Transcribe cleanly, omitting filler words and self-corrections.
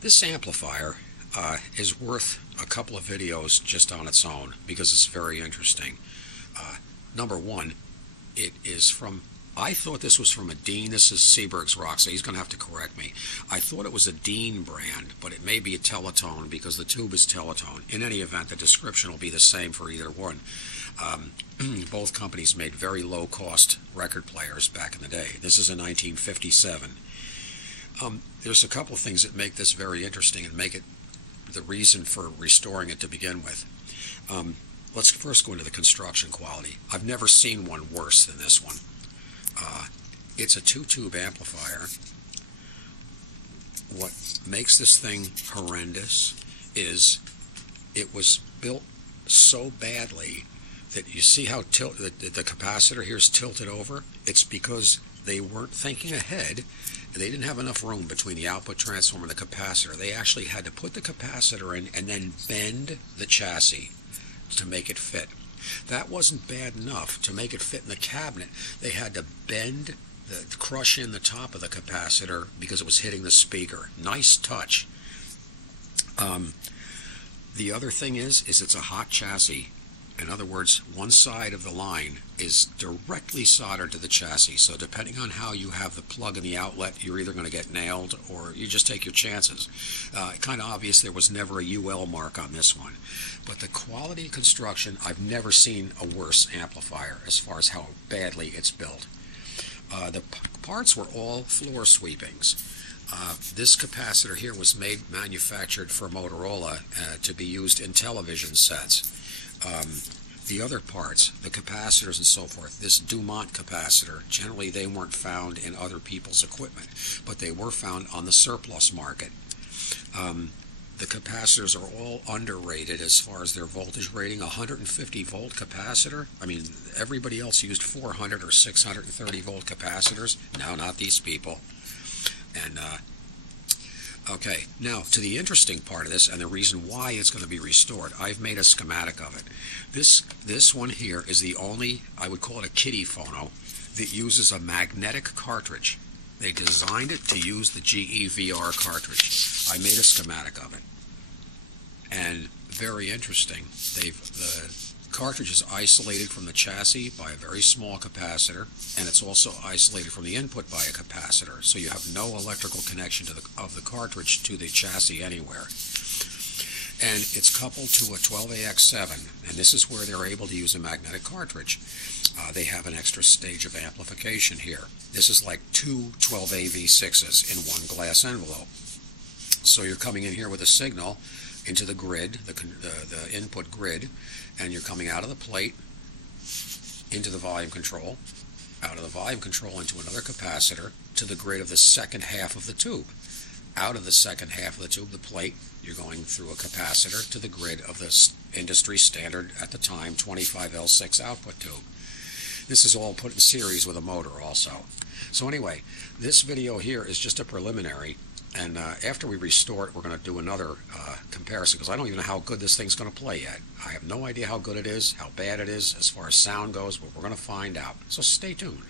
This amplifier is worth a couple of videos just on its own because it's very interesting. Number one, it is from, I thought this was from a Dean. This is Seberg's Rock, so he's going to have to correct me. I thought it was a Dean brand, but it may be a tele-tone because the tube is tele-tone. In any event, the description will be the same for either one. Both companies made very low-cost record players back in the day. This is a 1957. There's a couple of things that make this very interesting and make it the reason for restoring it to begin with. Let's first go into the construction quality. I've never seen one worse than this one. It's a two-tube amplifier. What makes this thing horrendous is it was built so badly that you see how the capacitor here is tilted over. It's because they weren't thinking ahead. They didn't have enough room between the output transformer and the capacitor. They actually had to put the capacitor in and then bend the chassis to make it fit. That wasn't bad enough. To make it fit in the cabinet, they had to bend, crush in the top of the capacitor because it was hitting the speaker. Nice touch. The other thing is it's a hot chassis. In other words, one side of the line is directly soldered to the chassis. So depending on how you have the plug in the outlet, you're either going to get nailed or you just take your chances. Kind of obvious there was never a UL mark on this one. But the quality of construction, I've never seen a worse amplifier as far as how badly it's built. The parts were all floor sweepings. This capacitor here was manufactured for Motorola to be used in television sets. The other parts, the capacitors and so forth, this Dumont capacitor, generally they weren't found in other people's equipment, but they were found on the surplus market. The capacitors are all underrated as far as their voltage rating. 150 volt capacitor, I mean, everybody else used 400 or 630 volt capacitors. No, not these people. And okay, now to the interesting part of this and the reason why it's going to be restored. I've made a schematic of it. This one here is the only, I would call it a Kiddie Phono, that uses a magnetic cartridge. They designed it to use the GE VR cartridge. I made a schematic of it. And very interesting, the cartridge is isolated from the chassis by a very small capacitor, and it's also isolated from the input by a capacitor, so you have no electrical connection of the cartridge to the chassis anywhere. And it's coupled to a 12AX7, and this is where they're able to use a magnetic cartridge. They have an extra stage of amplification here. This is like two 12AV6s in one glass envelope. So you're coming in here with a signal into the grid, the input grid, and you're coming out of the plate into the volume control, out of the volume control into another capacitor to the grid of the second half of the tube. Out of the second half of the tube, the plate, you're going through a capacitor to the grid of the industry standard at the time 25L6 output tube. This is all put in series with a motor also. So anyway, this video here is just a preliminary. And after we restore it, we're going to do another comparison because I don't even know how good this thing's going to play yet. I have no idea how good it is, how bad it is as far as sound goes, but we're going to find out. So stay tuned.